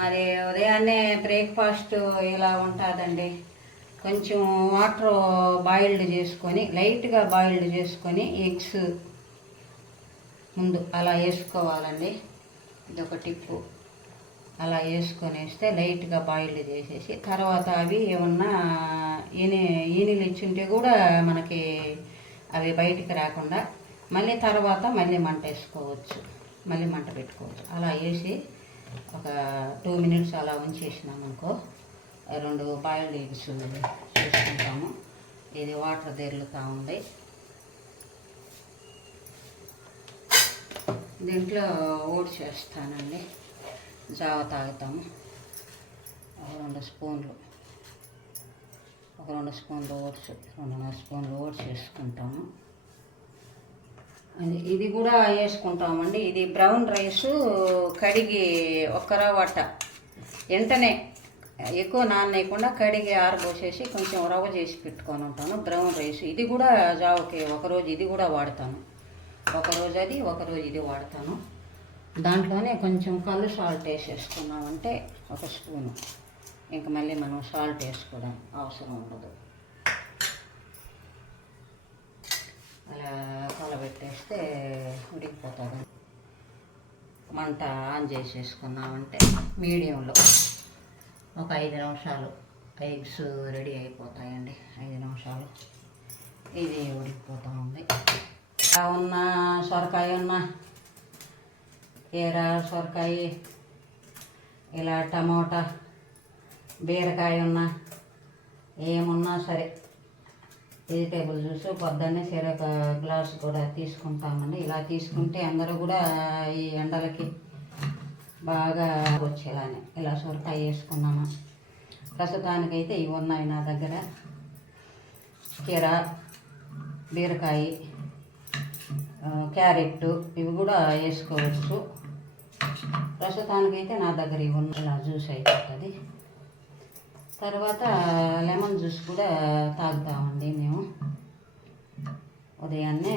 మరి ఉదయాన్నే బ్రేక్ఫాస్ట్ ఇలా ఉంటుందండి. కొంచెం వాటర్ బాయిల్డ్ చేసుకొని, లైట్గా బాయిల్డ్ చేసుకొని ఎగ్స్ ముందు అలా వేసుకోవాలండి. ఇదొక టిప్పు. అలా వేసుకొని వేస్తే లైట్గా బాయిల్డ్ చేసేసి తర్వాత అవి ఏమన్నా ఈనెలు ఇచ్చుంటే కూడా మనకి అవి బయటికి రాకుండా మళ్ళీ తర్వాత మళ్ళీ మంట వేసుకోవచ్చు, మళ్ళీ మంట పెట్టుకోవచ్చు. అలా వేసి ఒక 2 minutes అలా ఉంచేసినామనుకో 2 బాయిల్డ్ ఎగ్స్ చేసుకుంటాము. ఇది వాటర్ తెరులుతూ ఉంది. దీంట్లో ఓట్స్ వేస్తానండి. జావ తాగుతాము. ఒక 2 స్పూన్లు ఓట్స్, 2.5 స్పూన్లు ఓట్స్ వేసుకుంటాము. ఇది కూడా వేసుకుంటామండి. ఇది బ్రౌన్ రైస్ కడిగి ఒక్క రవ్వట వెంటనే ఎక్కువ నానలేకుండా కడిగి ఆరబోసేసి కొంచెం రవ్వ చేసి పెట్టుకొని ఉంటాను. బ్రౌన్ రైస్ ఇది కూడా జావకి ఒకరోజు ఇది కూడా వాడతాను. ఒకరోజు అది, ఒకరోజు ఇది వాడతాను. దాంట్లోనే కొంచెం కల్లు సాల్ట్ వేసేసుకున్నామంటే 1 స్పూను. ఇంక మళ్ళీ మనం సాల్ట్ వేసుకోవడం అవసరం ఉండదు. అలా కలబెట్టేస్తే ఉడికిపోతుంది. మంట ఆన్ చేసేసుకున్నామంటే మీడియంలో ఒక 5 నిమిషాలు ఎగ్స్ రెడీ అయిపోతాయండి. 5 నిమిషాలు ఇది ఉడికిపోతూ ఉంది. ఉన్న సొరకాయ కీరా, సొరకాయ, ఇలా టమోటా, బీరకాయ ఏమున్నా సరే వెజిటేబుల్ జ్యూస్ పొద్దున్నే ఒక గ్లాస్ కూడా తీసుకుంటామండి. ఇలా తీసుకుంటే అందరూ కూడా ఈ ఎండలకి బాగా వచ్చేలానే ఇలా సొరకాయ వేసుకున్నాను. ప్రస్తుతానికైతే ఇవి ఉన్నాయి నా దగ్గర. కీరా, బీరకాయ, క్యారెట్ ఇవి కూడా వేసుకోవచ్చు. ప్రస్తుతానికైతే నా దగ్గర ఇవి ఉన్నాయి. ఇలా జ్యూస్ అయిపోతుంది. తర్వాత లెమన్ జ్యూస్ కూడా తాగుతామండి మేము ఉదయాన్నే.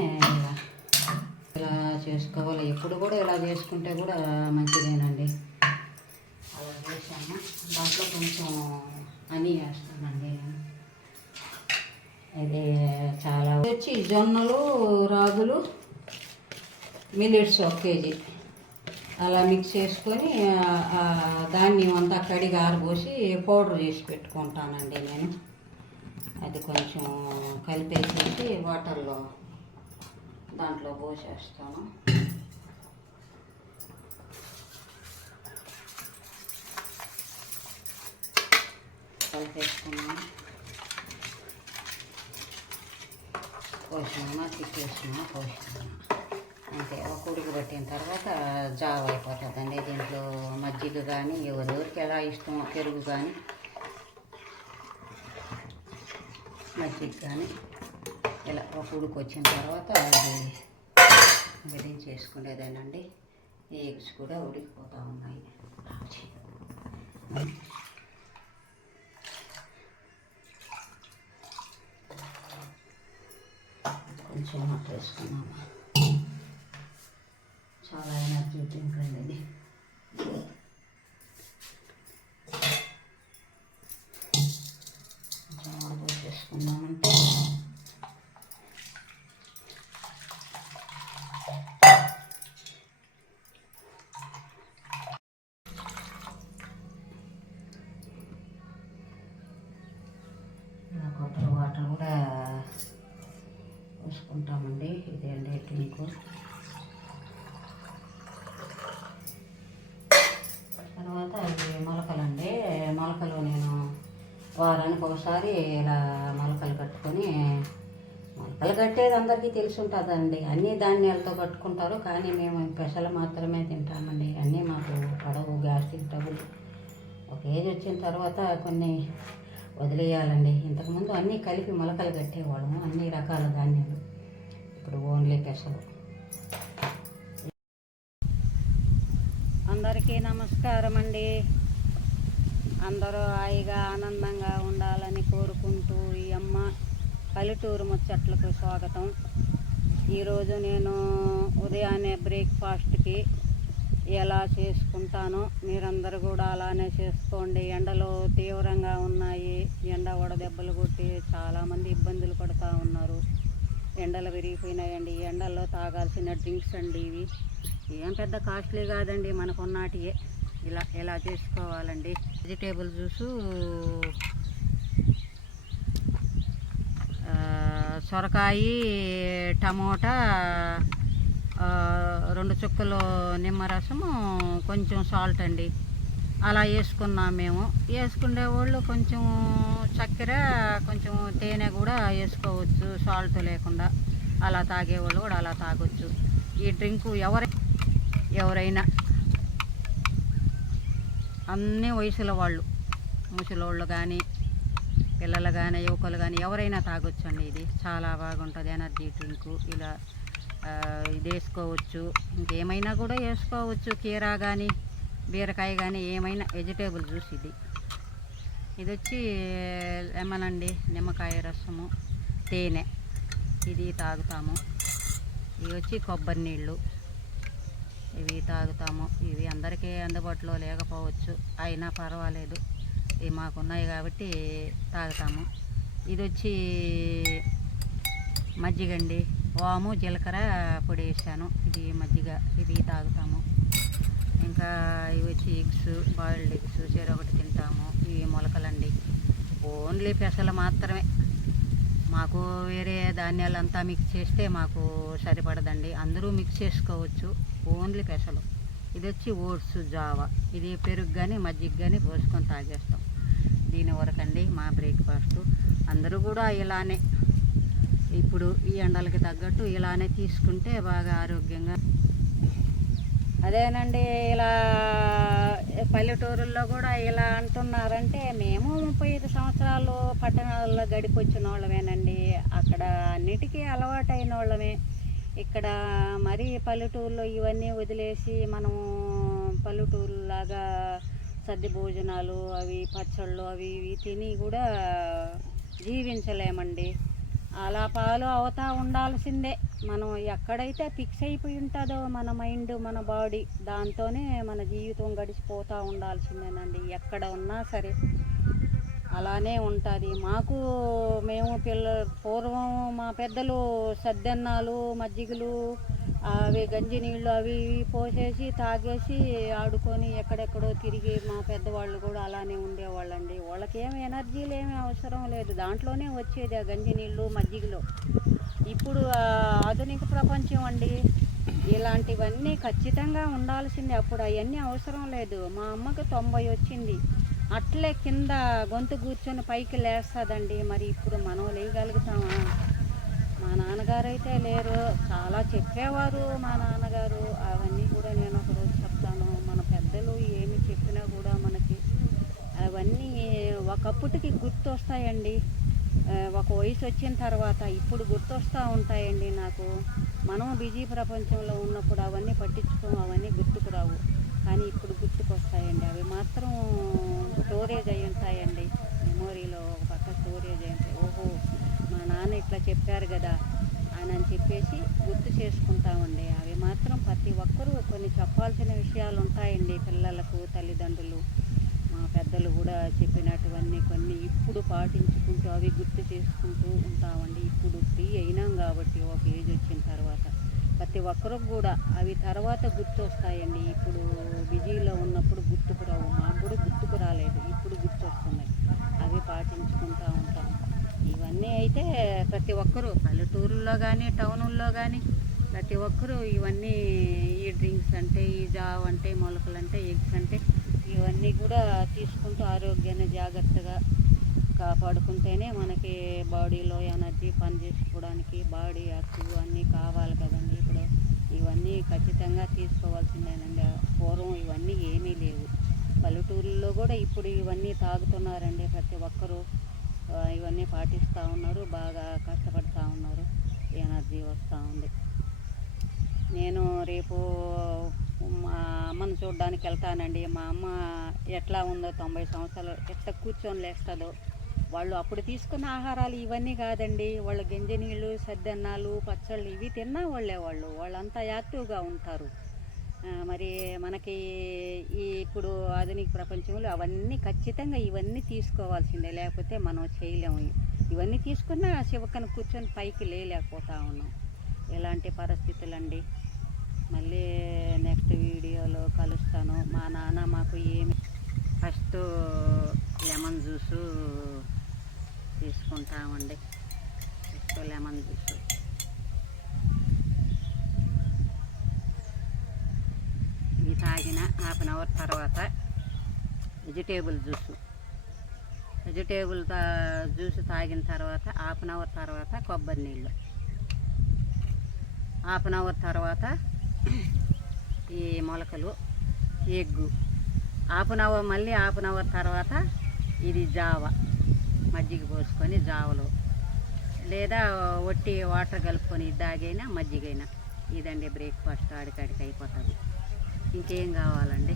ఇలా చేసుకోవాలి. ఎప్పుడు కూడా ఇలా చేసుకుంటే కూడా మంచిదేనండి. అలా చేసాము. దాంట్లో కొంచెం హనీ వేస్తానండి నేను. ఇది చాలా వచ్చి జొన్నలు, రాగులు, మిల్లెట్స్ 1 kg అలా మిక్స్ చేసుకొని ధాన్యం అంతా కడిగి ఆరబోసి పౌడర్ చేసి పెట్టుకుంటానండి నేను. అది కొంచెం కలిపేసేసి వాటర్లో దాంట్లో పోసేస్తాను. కలిపేసుకున్నాను. పోసినా తిప్పేసినా పోసినా అంతే. ఒక ఉడికి పట్టిన తర్వాత జావ అయిపోతుందండి. దీంట్లో మజ్జిగ కానీ ఎవరెవరికి ఎలా ఇష్టమో పెరుగు కానీ మజ్జిగ కానీ ఇలా ఒక ఉడికి వచ్చిన తర్వాత అది రెడీ చేసుకునేదేనండి. ఈ ఎగ్స్ కూడా ఉడికిపోతూ ఉన్నాయి. కొంచెం మట్ట వేసుకున్నాము. చాలా ఎనర్జీ డ్రింక్ అండి ఇది. కొంచెం పోసేసుకున్నామంటే కొబ్బరి వాటర్ కూడా పోసుకుంటామండి. ఇదే అండి డ్రింకు. తర్వాత ఇది మొలకలండి. మొలకలు నేను వారానికి ఒకసారి ఇలా మొలకలు కట్టుకొని, మొలకలు కట్టేది అందరికీ తెలిసి ఉంటుందండి. అన్ని ధాన్యాలతో కట్టుకుంటారు, కానీ మేము పెసలు మాత్రమే తింటామండి. అన్నీ మాకు పడవు. గ్యాస్ట్రిక్ ట్రబుల్ ఒక ఏజ్ వచ్చిన తర్వాత కొన్ని వదిలేయాలండి. ఇంతకుముందు అన్నీ కలిపి మొలకలు కట్టేవాళ్ళము, అన్ని రకాల ధాన్యాలు. ఇప్పుడు ఓన్లీ పెసలు. అందరికీ నమస్కారం అండి. అందరూ హాయిగా ఆనందంగా ఉండాలని కోరుకుంటూ ఈ అమ్మ పల్లెటూరు ముచ్చట్లకు స్వాగతం. ఈరోజు నేను ఉదయాన్నే బ్రేక్ఫాస్ట్కి ఎలా చేసుకుంటానో మీరందరూ కూడా అలానే చేసుకోండి. ఎండలు తీవ్రంగా ఉన్నాయి. ఎండ వడదెబ్బలు కొట్టి చాలామంది ఇబ్బందులు పడుతూ ఉన్నారు. ఎండలు విరిగిపోయినాయండి. ఈ ఎండల్లో తాగాల్సిన డ్రింక్స్ అండి ఇవి. ఏం పెద్ద కాస్ట్లీ కాదండి, మనకున్నాటియే. ఇలా చేసుకోవాలండి. వెజిటేబుల్ జ్యూసు సొరకాయ, టమోటా, 2 చుక్కలు నిమ్మరసము, కొంచెం సాల్ట్ అండి. అలా వేసుకున్నాం మేము. వేసుకునే వాళ్ళు కొంచెం చక్కెర, కొంచెం తేనె కూడా వేసుకోవచ్చు సాల్ట్ లేకుండా. అలా తాగేవాళ్ళు కూడా అలా తాగొచ్చు. ఈ డ్రింకు ఎవరైనా అన్ని వయసుల వాళ్ళు, ముసలోళ్ళు కానీ పిల్లలు కానీ యువకులు కానీ ఎవరైనా తాగొచ్చండి. ఇది చాలా బాగుంటుంది ఎనర్జీ డ్రింకు. ఇలా ఇది వేసుకోవచ్చు. ఇంకేమైనా కూడా వేసుకోవచ్చు. కీరా కానీ బీరకాయ కానీ ఏమైనా వెజిటేబుల్ జ్యూస్ ఇది వచ్చి లెమన్ అండి, నిమ్మకాయ రసము, తేనె, ఇది తాగుతాము. ఇవి వచ్చి కొబ్బరి నీళ్ళు, ఇవి తాగుతాము. ఇవి అందరికీ అందుబాటులో లేకపోవచ్చు, అయినా పర్వాలేదు, ఇవి మాకున్నాయి కాబట్టి తాగుతాము. ఇది వచ్చి మజ్జిగ అండి, వాము జీలకర్ర పొడి వేసాను, ఇది మజ్జిగ, ఇది తాగుతాము. ఇంకా ఇవి వచ్చి ఎగ్స్, బాయిల్డ్ ఎగ్స్ చెరొకటి తింటాము. ఇవి మొలకలండి, ఓన్లీ పెసలు మాత్రమే. మాకు వేరే ధాన్యాలంతా మిక్స్ చేస్తే మాకు సరిపడదండి, అందరూ మిక్స్ చేసుకోవచ్చు, ఓన్లీ పెసలు. ఇది వచ్చి ఓట్స్ జావా, ఇది పెరుగు కానీ మజ్జిగ కానీ పోసుకొని తాగేస్తాం. దీని వరకండి మా బ్రేక్ఫాస్ట్. అందరూ కూడా ఇలానే ఇప్పుడు ఈ ఎండలకి తగ్గట్టు ఇలానే తీసుకుంటే బాగా ఆరోగ్యంగా. అదేనండి, ఇలా పల్లెటూరుల్లో కూడా ఇలా అంటున్నారంటే మేము 35 సంవత్సరాలు పట్టణాల్లో గడిపొచ్చిన వాళ్ళమేనండి. అక్కడ అన్నిటికీ అలవాటైన వాళ్ళమే. ఇక్కడ మరీ పల్లెటూరులో ఇవన్నీ వదిలేసి మనం పల్లెటూరులాగా సద్ది భోజనాలు, అవి పచ్చళ్ళు, అవి ఇవి తిని కూడా జీవించలేమండి. అలా ఫాలో అవుతూ ఉండాల్సిందే. మనం ఎక్కడైతే ఫిక్స్ అయిపోయి ఉంటుందో మన మైండ్, మన బాడీ, దాంతోనే మన జీవితం గడిచిపోతూ ఉండాల్సిందేనండి. ఎక్కడ ఉన్నా సరే అలానే ఉంటుంది. మేము పూర్వం మా పెద్దలు సద్దెన్నాలు, మజ్జిగలు, అవి గంజి నీళ్ళు అవి ఇవి పోసేసి తాగేసి ఆడుకొని ఎక్కడెక్కడో తిరిగి మా పెద్దవాళ్ళు కూడా అలానే ఉండేవాళ్ళండి. వాళ్ళకేమి ఎనర్జీలు ఏమీ అవసరం లేదు, దాంట్లోనే వచ్చేది ఆ గంజి నీళ్ళు మజ్జిగలో. ఇప్పుడు ఆధునిక ప్రపంచం అండి, ఇలాంటివన్నీ ఖచ్చితంగా ఉండాల్సిందే. అప్పుడు అవన్నీ అవసరం లేదు. మా అమ్మకి 90 వచ్చింది, అట్లే కింద గొంతు కూర్చొని పైకి లేస్తుందండి. మరి ఇప్పుడు మనం లేయగలుగుతామా? మా నాన్నగారు అయితే లేరు, చాలా చెప్పేవారు మా నాన్నగారు. అవన్నీ కూడా నేను ఒకరోజు చెప్తాను. మన పెద్దలు ఏమి చెప్పినా కూడా మనకి అవన్నీ ఒకప్పటికి గుర్తొస్తాయండి. ఒక వయసు వచ్చిన తర్వాత ఇప్పుడు గుర్తొస్తూ ఉంటాయండి నాకు. మనం బిజీ ప్రపంచంలో ఉన్నప్పుడు అవన్నీ పట్టించుకోము, అవన్నీ గుర్తుకు రావు. కానీ ఇప్పుడు గుర్తుకొస్తాయండి. అవి మాత్రం స్టోరేజ్ అయి ఉంటాయండి, మెమొరీలో ఒక పక్క స్టోరేజ్ అయి ఉంటాయి. ఓహో, మా నాన్న ఇట్లా చెప్పారు కదా అని చెప్పేసి గుర్తు చేసుకుంటామండి. అవి మాత్రం ప్రతి ఒక్కరూ కొన్ని చెప్పాల్సిన విషయాలు ఉంటాయండి పిల్లలకు. తల్లిదండ్రులు, మా పెద్దలు కూడా చెప్పినటువన్నీ కొన్ని ఇప్పుడు పాటించుకుంటూ అవి గుర్తు చేసుకుంటూ ఉంటామండి. ఇప్పుడు ఫ్రీ అయినాం కాబట్టి ఒక ఏజ్ వచ్చిన తర్వాత ప్రతి ఒక్కరికి కూడా అవి తర్వాత గుర్తు వస్తాయండి. ఇప్పుడు బిజీలో ఉన్నప్పుడు గుర్తుకు రావు, మాకు కూడా గుర్తుకు రాలేదు, ఇప్పుడు గుర్తు వస్తున్నాయి. అవి పాటించుకుంటూ ఉంటాం. ఇవన్నీ అయితే ప్రతి ఒక్కరూ పల్లెటూరుల్లో కానీ టౌనుల్లో కానీ ప్రతి ఒక్కరూ ఇవన్నీ, ఈ డ్రింక్స్ అంటే, ఈ జావ్ అంటే, మొలకలు అంటే, ఎగ్స్ అంటే, ఇవన్నీ కూడా తీసుకుంటూ ఆరోగ్యాన్ని జాగ్రత్తగా కాపాడుకుంటేనే మనకి బాడీలో ఎనర్జీ పని చేసుకోవడానికి బాడీ యాక్టివ్ అన్నీ కావాలి కదండి. ఇప్పుడు ఇవన్నీ ఖచ్చితంగా తీసుకోవాల్సిందేనండి. పూర్వం ఇవన్నీ ఏమీ లేవు. పల్లెటూరుల్లో కూడా ఇప్పుడు ఇవన్నీ తాగుతున్నారండి ప్రతి ఒక్కరూ. ఇవన్నీ పాటిస్తూ ఉన్నారు, బాగా కష్టపడుతూ ఉన్నారు, ఎనర్జీ వస్తూ ఉంది. నేను రేపు మా అమ్మను చూడడానికి వెళ్తానండి. మా అమ్మ ఎట్లా ఉందో, 90 సంవత్సరాలు ఎట్లా కూర్చొని లేస్తుందో. వాళ్ళు అప్పుడు తీసుకున్న ఆహారాలు ఇవన్నీ కాదండి. వాళ్ళు గింజ నీళ్ళు, సద్దన్నాలు, పచ్చళ్ళు ఇవి తిన్నా వాళ్ళంతా యాక్టివ్గా ఉంటారు. మరి మనకి ఈ ఇప్పుడు ఆధునిక ప్రపంచంలో అవన్నీ ఖచ్చితంగా ఇవన్నీ తీసుకోవాల్సిందే, లేకపోతే మనం చేయలేము. ఇవన్నీ తీసుకున్నా శివకను కూర్చొని పైకి లేకపోతా ఉన్నాం. ఎలాంటి పరిస్థితులండి. మళ్ళీ నెక్స్ట్ వీడియోలో కలుస్తాను. మా నాన్న మాకు ఏమి ఫస్ట్ లెమన్ జ్యూసు తీసుకుంటామండి. ఫస్ట్ లెమన్ జ్యూసు ఇది తాగిన హాఫ్ అన్ అవర్ తర్వాత వెజిటేబుల్ జ్యూస్ తాగిన తర్వాత హాఫ్ అన్ అవర్ తర్వాత కొబ్బరి నీళ్ళు, హాఫ్ అన్ అవర్ తర్వాత ఈ మొలకలు, ఎగ్గు, మళ్ళీ హాఫ్ అన్ అవర్ తర్వాత ఇది జావ, మజ్జిగ పోసుకొని జావలో, లేదా వట్టి వాటర్ కలుపుకొని తాగైనా మజ్జిగైనా. ఇదండి బ్రేక్ఫాస్ట్, ఆడికాడికి అయిపోతుంది. ఇంకేం కావాలండి.